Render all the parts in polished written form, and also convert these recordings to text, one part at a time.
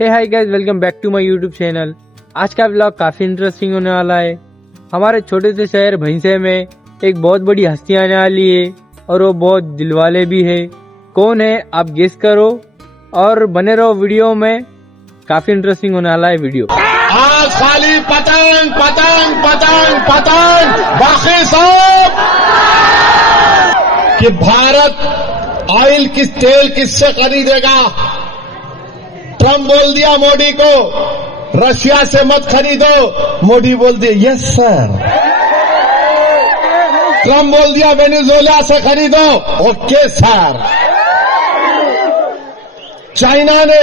Hey hi guys, welcome back to my YouTube channel. आज का vlog काफी interesting होने वाला है। हमारे छोटे से शहर भैंसे में एक बहुत बड़ी हस्ती आने वाली है और वो बहुत दिलवाले भी है। कौन है आप गेस करो और बने रहो वीडियो में, काफी इंटरेस्टिंग होने वाला है वीडियो। आज खाली पतंग पतंग पतंग पतंग, बाकी सब कि भारत ऑयल किस तेल किससे खरीदेगा। ट्रम्प बोल दिया मोदी को रशिया से मत खरीदो, मोदी बोल दिया यस सर। ट्रम्प बोल दिया वेनेजुएला से खरीदो, ओके सर। चाइना ने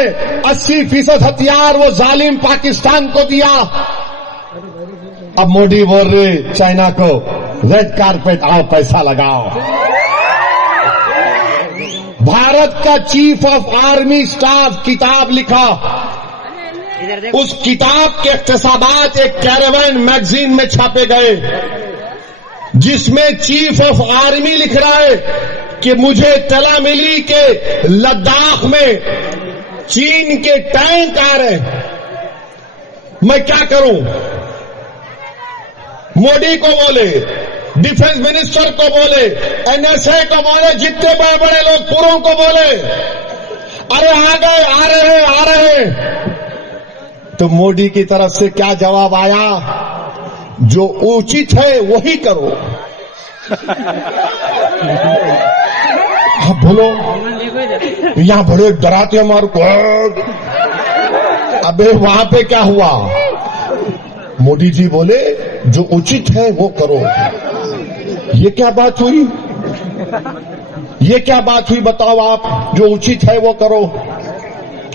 80% हथियार वो जालिम पाकिस्तान को दिया। अब मोदी बोल रहे चाइना को रेड कारपेट आओ, पैसा लगाओ। भारत का चीफ ऑफ आर्मी स्टाफ किताब लिखा, उस किताब के इख्तिसाबात एक कैरावान मैगजीन में छापे गए, जिसमें चीफ ऑफ आर्मी लिख रहा है कि मुझे तला मिली के लद्दाख में चीन के टैंक आ रहे हैं, मैं क्या करूं। मोदी को बोले, डिफेंस मिनिस्टर को बोले, एनएसए को बोले, जितने बड़े बड़े लोग पूरों को बोले, अरे आ गए, आ रहे हैं। तो मोदी की तरफ से क्या जवाब आया, जो उचित है वही करो। आप बोलो, यहां बड़े डराते हमारे को। अबे वहां पे क्या हुआ, मोदी जी बोले जो उचित है वो करो। ये क्या बात हुई, ये क्या बात हुई बताओ आप, जो उचित है वो करो।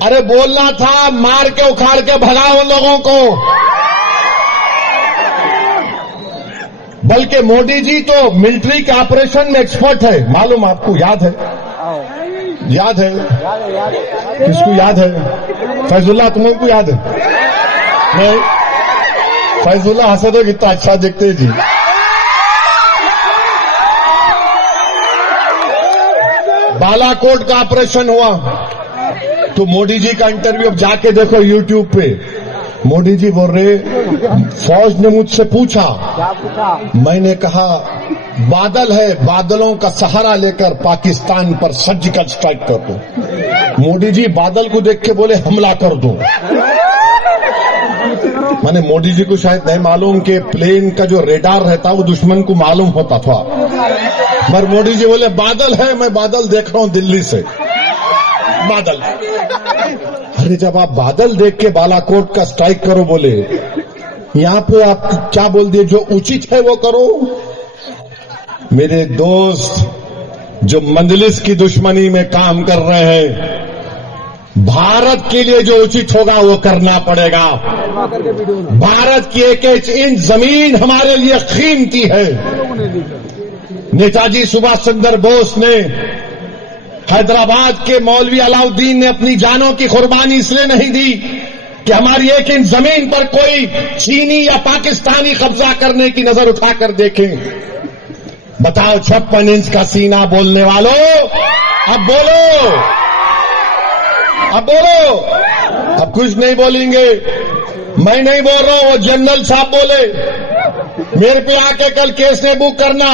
अरे बोलना था मार के उखाड़ के भगाओ उन लोगों को। बल्कि मोदी जी तो मिलिट्री के ऑपरेशन में एक्सपर्ट है, मालूम आपको, याद है, याद है, किसको याद है? फैजुल्ला, तुम्हें को याद है? नहीं, फैजुल्ला हंसे तो कितना अच्छा दिखते हैं जी। बालाकोट का ऑपरेशन हुआ तो मोदी जी का इंटरव्यू अब जाके देखो यूट्यूब पे। मोदी जी बोल रहे, फौज ने मुझसे पूछा, मैंने कहा बादल है, बादलों का सहारा लेकर पाकिस्तान पर सर्जिकल स्ट्राइक कर दो। मोदी जी बादल को देख के बोले हमला कर दो। माने मोदी जी को शायद नहीं मालूम कि प्लेन का जो रेडार रहता वो दुश्मन को मालूम होता था, मगर मोदी जी बोले बादल है, मैं बादल देख रहा हूं दिल्ली से, बादल। अरे जब आप बादल देख के बालाकोट का स्ट्राइक करो बोले, यहां पे आप क्या बोल दिए, जो उचित है वो करो। मेरे दोस्त जो मंजलिस की दुश्मनी में काम कर रहे हैं, भारत के लिए जो उचित होगा वो करना पड़ेगा। भारत की एक एक इंच जमीन हमारे लिए कीमती है। नेताजी सुभाष चंद्र बोस ने, हैदराबाद के मौलवी अलाउद्दीन ने अपनी जानों की कुर्बानी इसलिए नहीं दी कि हमारी एक इंच जमीन पर कोई चीनी या पाकिस्तानी कब्जा करने की नजर उठाकर देखें। बताओ 56 इंच का सीना बोलने वालों, अब बोलो, अब बोलो। अब कुछ नहीं बोलेंगे, मैं नहीं बोल रहा हूं, वो जनरल साहब बोले। मेरे पे आके कल केस नहीं बुक करना,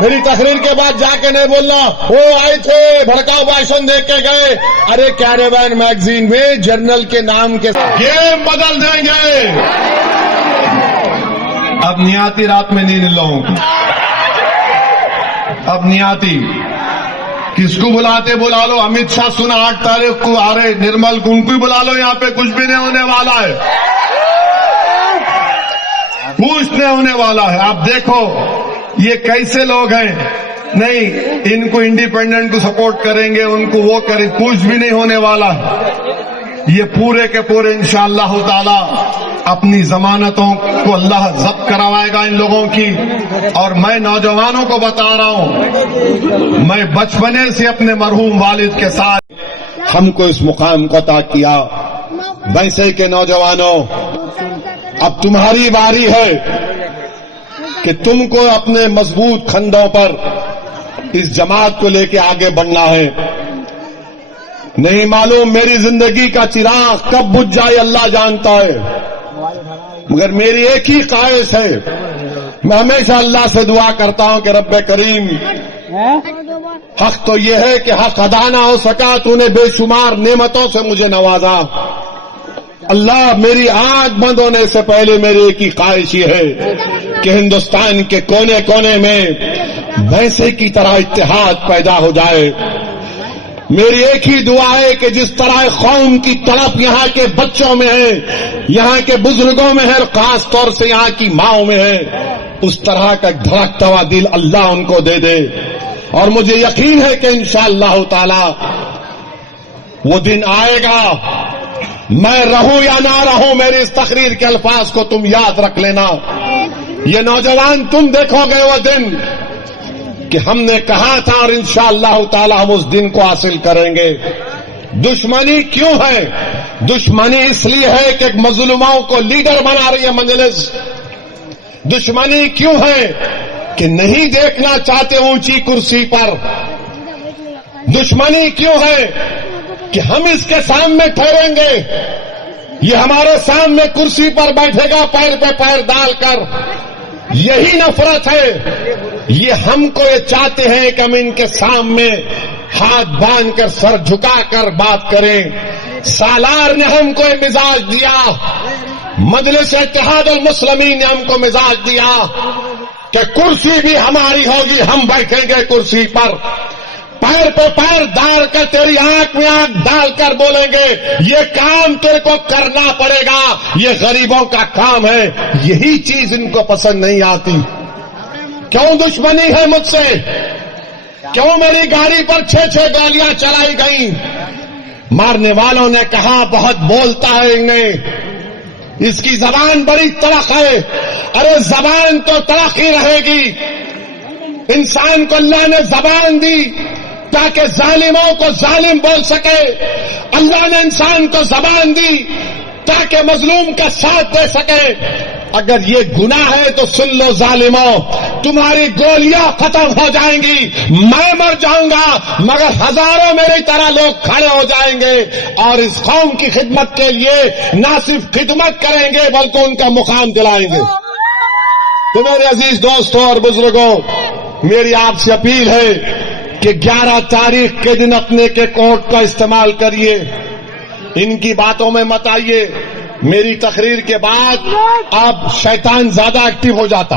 मेरी तकरीर के बाद जाके नहीं बोलना वो आए थे भड़काऊ भाषण दे के गए। अरे कैरावान मैगजीन में जनरल के नाम के गेम बदल देंगे। अब नहीं आती रात में नींद लोगों की, अब नहीं आती। किसको बुलाते बुला लो, अमित शाह सुना 8 तारीख को आ रहे, निर्मल उनको ही बुला लो, यहाँ पे कुछ भी नहीं होने वाला है, कुछ नहीं होने वाला है। आप देखो ये कैसे लोग हैं, नहीं इनको इंडिपेंडेंट को सपोर्ट करेंगे, उनको वो करें, कुछ भी नहीं होने वाला। ये पूरे के पूरे इंशाअल्लाह ताला अपनी जमानतों को अल्लाह जब्त करवाएगा इन लोगों की। और मैं नौजवानों को बता रहा हूं, मैं बचपने से अपने मरहूम वालिद के साथ हमको इस मुकाम को अता किया। वैसे के नौजवानों, अब तुम्हारी बारी है कि तुमको अपने मजबूत खंडों पर इस जमात को लेके आगे बढ़ना है। नहीं मालूम मेरी जिंदगी का चिराग कब बुझ जाए, अल्लाह जानता है। मगर मेरी एक ही ख्वाहिश है, मैं हमेशा अल्लाह से दुआ करता हूं कि रब्बे करीम, हक तो ये है कि हक अदा ना हो सका, तूने बेशुमार नेमतों से मुझे नवाजा। अल्लाह, मेरी आंख बंद होने से पहले मेरी एक ही ख्वाहिश ये है कि हिंदुस्तान के कोने कोने में भैंसे की तरह इत्तेहाद पैदा हो जाए। मेरी एक ही दुआ है कि जिस तरह कौम की तड़प यहाँ के बच्चों में है, यहाँ के बुजुर्गों में है, और खास तौर से यहाँ की माओं में है, उस तरह का धड़कता हुआ दिल अल्लाह उनको दे दे। और मुझे यकीन है कि इंशाअल्लाह ताला वो दिन आएगा। मैं रहूं या ना रहूं, मेरी इस तकरीर के अल्फाज को तुम याद रख लेना। ये नौजवान, तुम देखोगे वो दिन कि हमने कहा था, और इंशाअल्लाह ताला हम उस दिन को हासिल करेंगे। दुश्मनी क्यों है? दुश्मनी इसलिए है कि मजलूमों को लीडर बना रही है मजलिस। दुश्मनी क्यों है कि नहीं देखना चाहते ऊंची कुर्सी पर। दुश्मनी क्यों है कि हम इसके सामने ठहरेंगे, ये हमारे सामने कुर्सी पर बैठेगा पैर पे पैर डालकर। यही नफरत है। ये हमको ये चाहते हैं कि हम इनके सामने हाथ बांधकर सर झुकाकर बात करें। सालार ने हमको ये मिजाज दिया, मजलिस इत्तेहादुल मुस्लिमीन ने हमको मिजाज दिया कि कुर्सी भी हमारी होगी, हम बैठेंगे कुर्सी पर, पैर पे पैर डालकर तेरी आंख में आंख डालकर बोलेंगे ये काम तेरे को करना पड़ेगा, ये गरीबों का काम है। यही चीज इनको पसंद नहीं आती। क्यों दुश्मनी है मुझसे? क्यों मेरी गाड़ी पर 6-6 गोलियां चलाई गई? मारने वालों ने कहा बहुत बोलता है इन्हें, इसकी जबान बड़ी तड़क है। अरे जबान तो तड़क ही रहेगी। इंसान को अल्लाह ने जबान दी ताकि जालिमों को जालिम बोल सके। अल्लाह ने इंसान को जबान दी ताकि मजलूम का साथ दे सके। अगर ये गुनाह है तो सुन लो जालिमों, तुम्हारी गोलियां खत्म हो जाएंगी, मैं मर जाऊंगा, मगर हजारों मेरी तरह लोग खड़े हो जाएंगे और इस कौम की खिदमत के लिए न सिर्फ खिदमत करेंगे बल्कि उनका मुकाम दिलाएंगे। तो मेरे अजीज दोस्तों और बुजुर्गों, मेरी आपसे अपील है कि 11 तारीख के दिन अपने के कोर्ट का इस्तेमाल करिए, इनकी बातों में मत आइए। मेरी तकरीर के बाद अब शैतान ज्यादा एक्टिव हो जाता,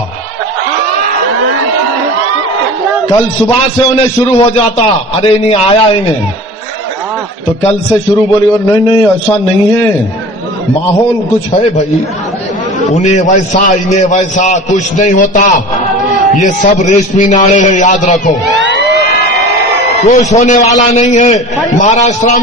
कल सुबह से उन्हें शुरू हो जाता, अरे नहीं आया इन्हें, तो कल से शुरू बोली और नहीं ऐसा नहीं है, माहौल कुछ है भाई, उन्हें वैसा इन्हें वैसा, कुछ नहीं होता। ये सब रेशमी नाड़े हैं, याद रखो, कुछ होने वाला नहीं है। महाराष्ट्र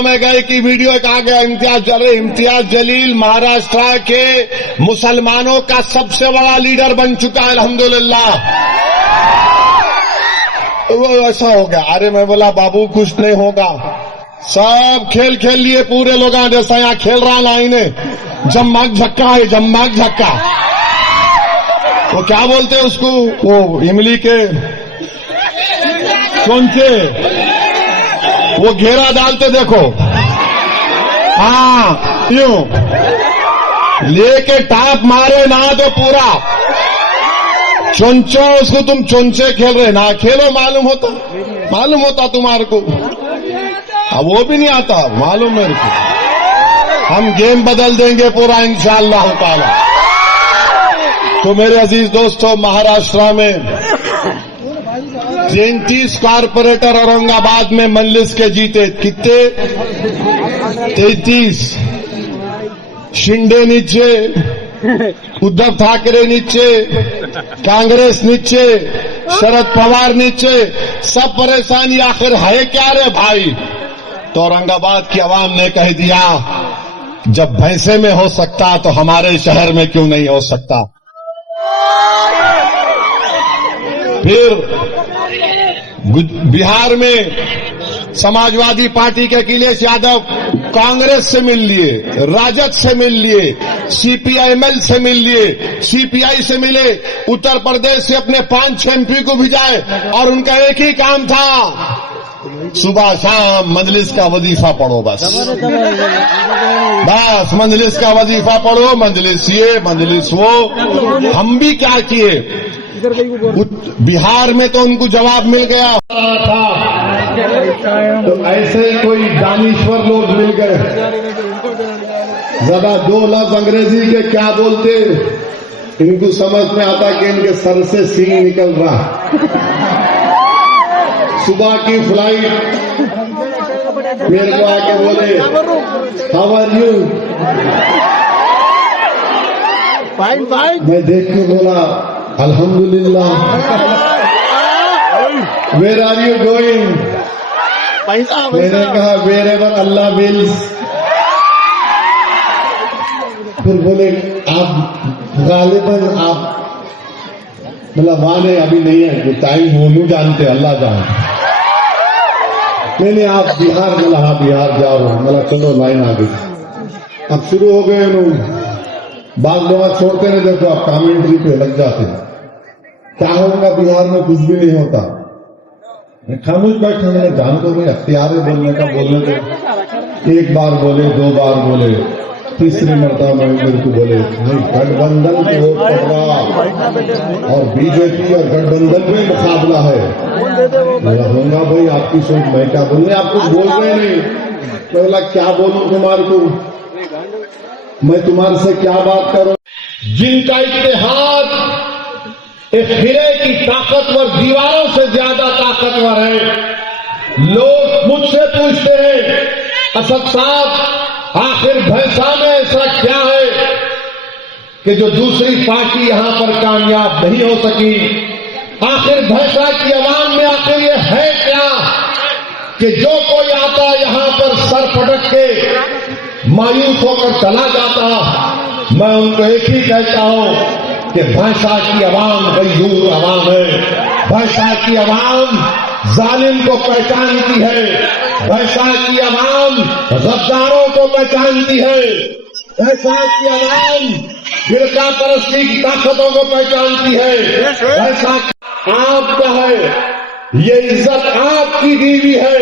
में गए कि वीडियो कहा गया इम्तियाज जलील महाराष्ट्र के मुसलमानों का सबसे बड़ा लीडर बन चुका है अल्हम्दुलिल्लाह। वो ऐसा हो गया। अरे मैं बोला बाबू कुछ नहीं होगा, सब खेल खेल लिए पूरे लोग, जैसा यहाँ खेल रहा ना इन्हें जम्माक झक्का है, जम्माक झक्का। वो क्या बोलते हैं उसको, वो इमली के चोंचे, वो घेरा डालते देखो, हाँ यूं लेके टाप मारे ना तो पूरा चोंचो, उसको तुम चोंचे खेल रहे ना खेलो, मालूम होता तुम्हारे को। अब वो भी नहीं आता मालूम मेरे को। हम गेम बदल देंगे पूरा इंशाअल्लाह ताला। तो मेरे अजीज दोस्तों, महाराष्ट्र में 33 कारपोरेटर औरंगाबाद में मजलिस के जीते। कितने? 33। शिंदे नीचे, उद्धव ठाकरे नीचे, कांग्रेस नीचे, शरद पवार नीचे, सब परेशानी आखिर है क्या रे भाई? तो औरंगाबाद की आवाम ने कह दिया जब भैंसे में हो सकता तो हमारे शहर में क्यों नहीं हो सकता। फिर बिहार में समाजवादी पार्टी के अखिलेश यादव कांग्रेस से मिल लिए, राजद से मिल लिए, सीपीआईएमएल से मिल लिए, सीपीआई से मिले, उत्तर प्रदेश से अपने 5-6 एमपी को भिजाए और उनका एक ही काम था सुबह शाम मजलिस का वजीफा पढ़ो बस मजलिस का वजीफा पढ़ो, मजलिस ये मजलिस वो। हम भी क्या किए, बिहार में तो उनको जवाब मिल गया था, तो ऐसे कोई दानिश्वर लोग मिल गए, ज्यादा 2 लफ्ज अंग्रेजी के क्या बोलते, इनको समझ में आता कि इनके सर से सींग निकल रहा। सुबह की फ्लाइट मेरे को आके बोले how are you, fine fine. मैं देख के बोला अल्हम्दुलिल्लाह। वेयर आर यू गोइंग, पैसा मैंने कहा वेयर एवर अल्लाह विल्स। फिर बोले आप गालिबन आप, मतलब माने अभी नहीं है, जो टाइम वो नहीं जानते, अल्लाह जानते। मैंने आप बिहार, बोला हाँ बिहार जा रहा हूं, बोला चलो लाइन आ गई। अब शुरू हो गए लोग, बात बात छोड़ते नहीं, देखो आप कमेंट्री पे लग जाते। क्या होगा बिहार में, कुछ भी नहीं होता। मैं खामोश बैठा, मैंने जानता नहीं, अख्तियार है बोलने का, बोलने को 1 बार बोले 2 बार बोले, तीसरी मरतबा में मेरे को बोले नहीं, गठबंधन की वोट पड़ रहा और बीजेपी और गठबंधन में मुकाबला है। बोला होगा भाई आपकी सोच, मैं क्या बोलने, आप कुछ बोल रहे नहीं। मैं बोला क्या बोलूं तुम्हारे को, मैं तुम्हारे से क्या बात करूं। जिनका इत्तेहाद एक हिरे की ताकतवर दीवारों से ज्यादा ताकतवर है। लोग मुझसे पूछते हैं असद साहब आखिर भैंसा में ऐसा क्या है कि जो दूसरी पार्टी यहां पर कामयाब नहीं हो सकी। आखिर भैंसा की आवाम में आखिर ये है क्या कि जो कोई आता यहां पर सर पटक के मायूस होकर चला जाता। मैं उनको एक ही कहता हूं कि भैंसा की आवाम गयूर आवाम है। भैंसा की आवाम जालिम को पहचानती है। भैंसा की आवाम गद्दारों को पहचानती है। भैंसा की आवाम फिरका परस्ती की ताकतों को पहचानती है। भैंसा आपका है, ये इज्जत आपकी दीवी है,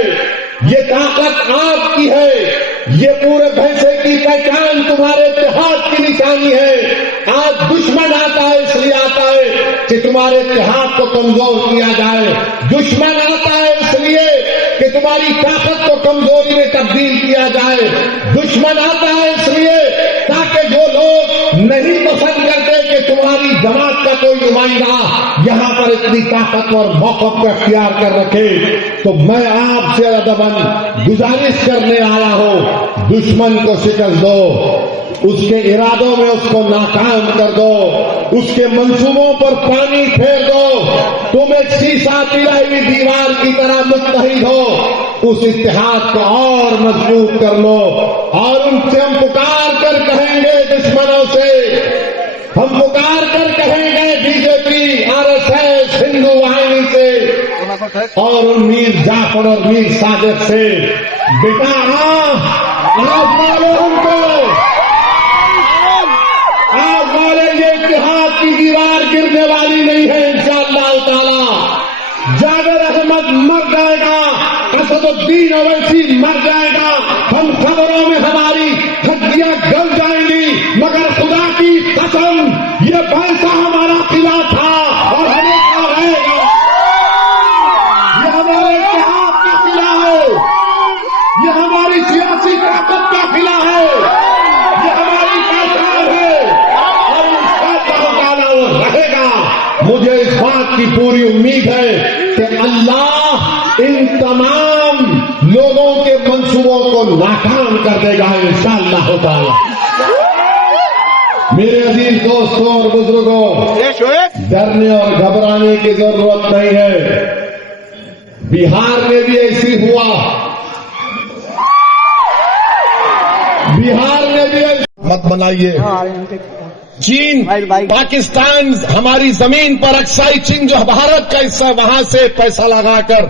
ये ताकत आपकी है, ये पूरे भैंसे की पहचान तुम्हारे इत्तेहाद की निशानी है। आज दुश्मन आता है इसलिए आता है कि तुम्हारे इत्तेहाद को कमजोर किया जाए। दुश्मन आता है इसलिए कि तुम्हारी ताकत को कमजोरी में तब्दील किया जाए। दुश्मन आता है इसलिए ताकि जो लोग नहीं पसंद करते कि तुम्हारी जमात का कोई नुमाइंदा यहां पर इतनी ताकतवर मौक़िफ़ को अख्तियार कर रखे। तो मैं आपसे अदबन गुजारिश करने आया हूं, दुश्मन को शिकस्त दो, उसके इरादों में उसको नाकाम कर दो, उसके मंसूबों पर पानी फेर दो। तुम एक शीशा पिलाई हुई दीवार की तरह मुत्तहिद हो, उस इत्तेहाद को और मजबूत कर लो। और उनसे हम पुकार कर कहेंगे, दुश्मनों से हम पुकार कर कहेंगे, बीजेपी आरएसएस हिंदू वाहिनी से और उन मीर जाफर और मीर सादिक से, बेटा आप मारो हमको, आप मारेंगे। इत्तेहाद की दीवार गिरने वाली नहीं है इंशाअल्लाह ताला। जावेद अहमद मर जाएगा, असदुद्दीन ओवैसी मर जाएगा, हम खबरों में हमारी हड्डियां गल जाएंगी, मगर खुदा की कसम ये भैंसा हमारा किला था और हमेशा रहेगा। ये हमारे इत्तेहाद का किला है, ये हमारी सियासी ताकत का किला है, ये हमारी पहचान है और इंशाअल्लाह वो रहेगा। मुझे इस बात की पूरी उम्मीद है कि अल्लाह इन तमाम लोगों के मंसूबों को नाकाम कर देगा इंशाअल्लाह ताला। मेरे अजीज दोस्तों और बुजुर्गों, डरने और घबराने की जरूरत नहीं है। बिहार में भी ऐसी हुआ, बिहार में भी मत बनाइए। चीन, पाकिस्तान हमारी जमीन पर अक्साई चीन जो भारत का हिस्सा, वहां से पैसा लगाकर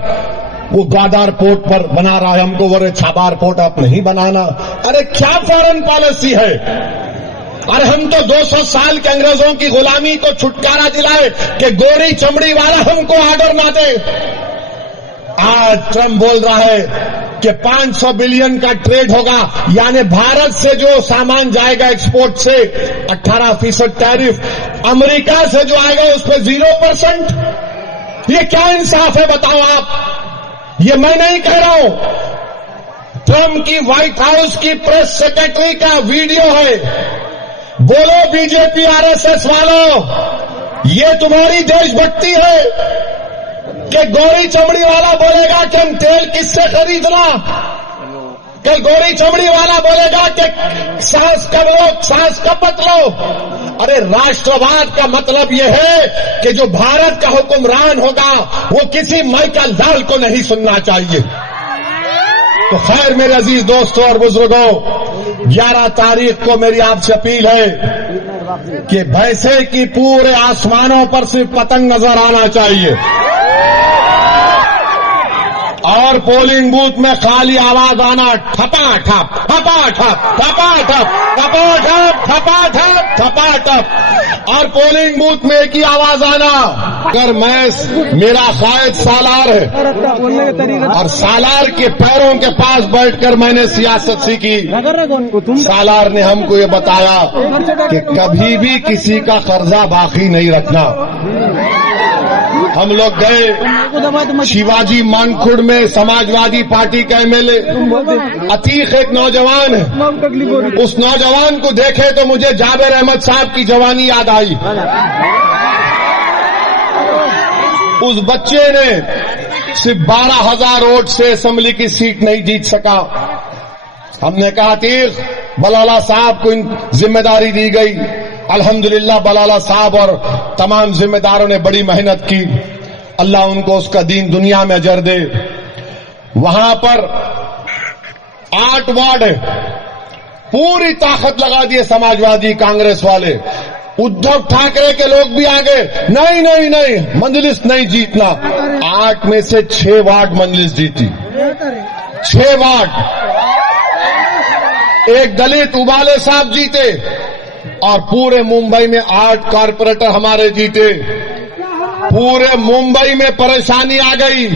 वो ग्वादर पोर्ट पर बना रहा है। हमको बोले छाबार पोर्ट आप नहीं बनाना। अरे क्या फॉरेन पॉलिसी है? अरे हम तो 200 साल के अंग्रेजों की गुलामी को छुटकारा दिलाए कि गोरी चमड़ी वाला हमको ऑर्डर ना दे। आज ट्रम्प बोल रहा है कि 500 बिलियन का ट्रेड होगा, यानी भारत से जो सामान जाएगा एक्सपोर्ट से 18% टैरिफ, अमेरिका से जो आएगा उस पर 0%। ये क्या इंसाफ है बताओ आप? ये मैं नहीं कह रहा हूं, ट्रम्प की व्हाइट हाउस की प्रेस सेक्रेटरी का वीडियो है। बोलो बीजेपी आरएसएस वालों, ये तुम्हारी देशभक्ति है कि गोरी चमड़ी वाला बोलेगा कि हम तेल किससे खरीदना, कल गोरी चमड़ी वाला बोलेगा कि सांस कब लो, सांस कब मत लो। अरे राष्ट्रवाद का मतलब यह है कि जो भारत का हुक्मरान होगा वो किसी माइकल लाल को नहीं सुनना चाहिए। तो खैर मेरे अजीज दोस्तों और बुजुर्गों, 11 तारीख को मेरी आपसे अपील है कि भैंसे की पूरे आसमानों पर सिर्फ पतंग नजर आना चाहिए और पोलिंग बूथ में खाली आवाज आना ठपा ठप ठपा ठप ठपा ठप ठपा ठप ठपा ठप ठपा ठप, और पोलिंग बूथ में एक ही आवाज आना। अगर मेरा शायद सालार है और सालार के पैरों के पास बैठकर मैंने सियासत सीखी, सालार ने हमको ये बताया कि कभी भी किसी का कर्जा बाकी नहीं रखना। हम लोग गए शिवाजी मानखुर्द में, समाजवादी पार्टी का एमएलए अतीक एक नौजवान है, उस नौजवान को देखे तो मुझे जाबिर अहमद साहब की जवानी याद आई। उस बच्चे ने सिर्फ 12,000 वोट से असेंबली की सीट नहीं जीत सका। हमने कहा अतीक, बलाला साहब को जिम्मेदारी दी गई। अल्हम्दुलिल्लाह बलाला साहब और तमाम जिम्मेदारों ने बड़ी मेहनत की, अल्लाह उनको उसका दीन दुनिया में अजर दे। वहां पर 8 वार्ड है, पूरी ताकत लगा दिए समाजवादी कांग्रेस वाले। उद्धव ठाकरे के लोग भी आगे, नहीं नहीं नहीं मंजलिस नहीं जीतना। 8 में से 6 वार्ड मंजलिस जीती, 6 वार्ड। एक दलित उबाले साहब जीते और पूरे मुंबई में 8 कारपोरेटर हमारे जीते। पूरे मुंबई में परेशानी आ गई,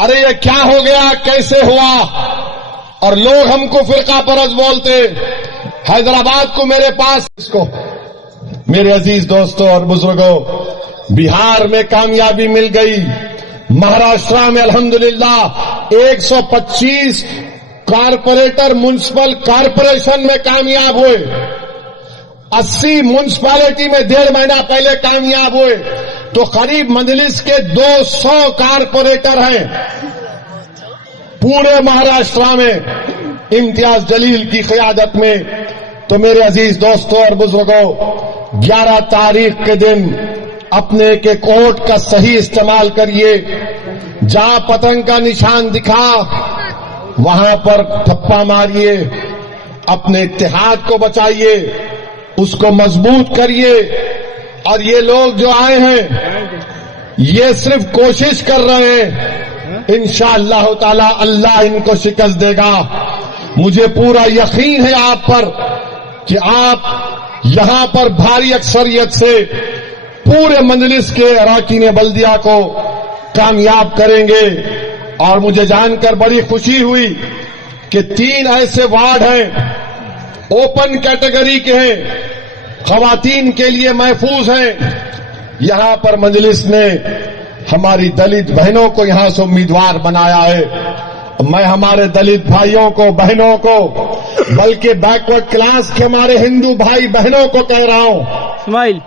अरे ये क्या हो गया, कैसे हुआ? और लोग हमको फिरका परस्त बोलते। हैदराबाद को मेरे पास, इसको मेरे अजीज दोस्तों और बुजुर्गों, बिहार में कामयाबी मिल गई। महाराष्ट्र में अल्हम्दुलिल्लाह 125 कारपोरेटर म्युनिसिपल कारपोरेशन में कामयाब हुए। 80 म्युनिसिपैलिटी में 1.5 महीना पहले कामयाब हुए। तो करीब मजलिस के 200 कारपोरेटर हैं पूरे महाराष्ट्र में इम्तियाज जलील की क़यादत में। तो मेरे अजीज दोस्तों और बुजुर्गों, 11 तारीख के दिन अपने एक वोट का सही इस्तेमाल करिए। जहां पतंग का निशान दिखा वहां पर ठप्पा मारिए, अपने इत्तेहाद को बचाइए, उसको मजबूत करिए। और ये लोग जो आए हैं ये सिर्फ कोशिश कर रहे हैं, इंशाअल्लाह ताला अल्लाह इनको शिकस्त देगा। मुझे पूरा यकीन है आप पर कि आप यहां पर भारी अक्सरियत से पूरे मजलिस के अराकीन बल्दिया को कामयाब करेंगे। और मुझे जानकर बड़ी खुशी हुई कि 3 ऐसे वार्ड हैं ओपन कैटेगरी के हैं, खवातीन के लिए महफूज हैं। यहां पर मजलिस ने हमारी दलित बहनों को यहां से उम्मीदवार बनाया है। मैं हमारे दलित भाइयों को, बहनों को, बल्कि बैकवर्ड क्लास के हमारे हिंदू भाई बहनों को कह रहा हूं, स्माइल।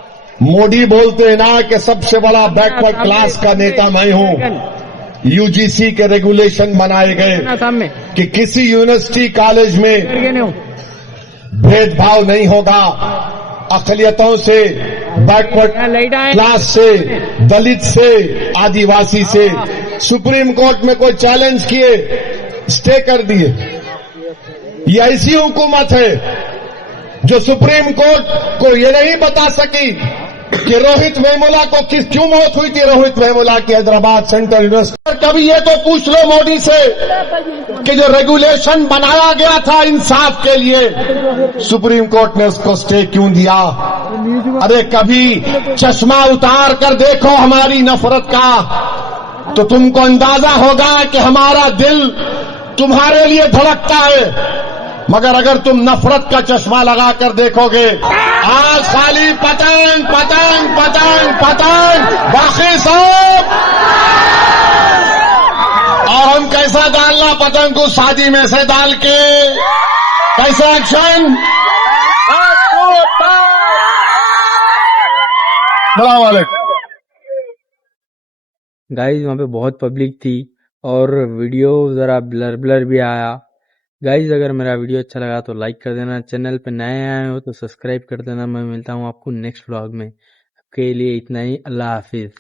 मोदी बोलते हैं ना कि सबसे बड़ा बैकवर्ड क्लास का नेता मैं हूं। यूजीसी के रेगुलेशन बनाए गए कि किसी यूनिवर्सिटी कॉलेज में भेदभाव नहीं होगा, अकलियतों से, बैकवर्ड क्लास से, दलित से, आदिवासी से। सुप्रीम कोर्ट में कोई चैलेंज किए, स्टे कर दिए। ये ऐसी हुकूमत है जो सुप्रीम कोर्ट को ये नहीं बता सकी कि रोहित वेमुला को क्यों मौत हुई थी, रोहित वेमुला की हैदराबाद सेंट्रल यूनिवर्सिटी। कभी ये तो पूछ लो मोदी से कि जो रेगुलेशन बनाया गया था इंसाफ के लिए, सुप्रीम कोर्ट ने उसको स्टे क्यों दिया? अरे कभी चश्मा उतार कर देखो हमारी नफरत का, तो तुमको अंदाजा होगा कि हमारा दिल तुम्हारे लिए धड़कता है। मगर अगर तुम नफरत का चश्मा लगाकर देखोगे, आज खाली पतंग पतंग पतंग पतंग, बाकी सब। और हम कैसा डालना पतंग को शादी में से डाल के, कैसा एक्शन। सलाम वालेकुम। गाइज वहाँ पे बहुत पब्लिक थी और वीडियो ज़रा ब्लर ब्लर भी आया। गाइज अगर मेरा वीडियो अच्छा लगा तो लाइक कर देना, चैनल पे नए आए हो तो सब्सक्राइब कर देना। मैं मिलता हूँ आपको नेक्स्ट व्लॉग में। आपके लिए इतना ही। अल्लाह हाफिज़।